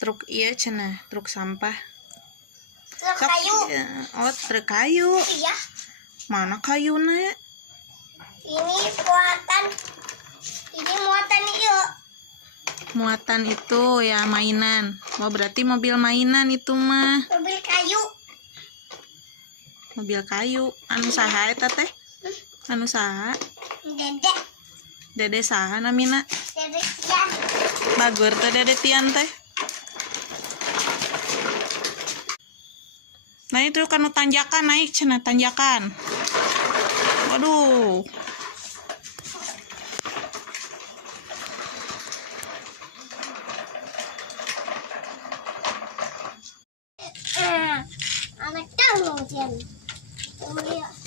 truk iya cenah, truk sampah. Truk Sok, kayu. oh truk kayu. Iya. Mana kayuna? Ini muatan yuk. Muatan itu ya mainan. Oh berarti mobil mainan itu mah. Mobil kayu. Mobil kayu. Anu saha eta teh? Anu saha? Dede. Dede saha namina? Dede Tian. Bagur teh Dede Tian teh. Nah itu kan tanjakan naik cenah tanjakan. Waduh. Anak tahu Tian. Lihat.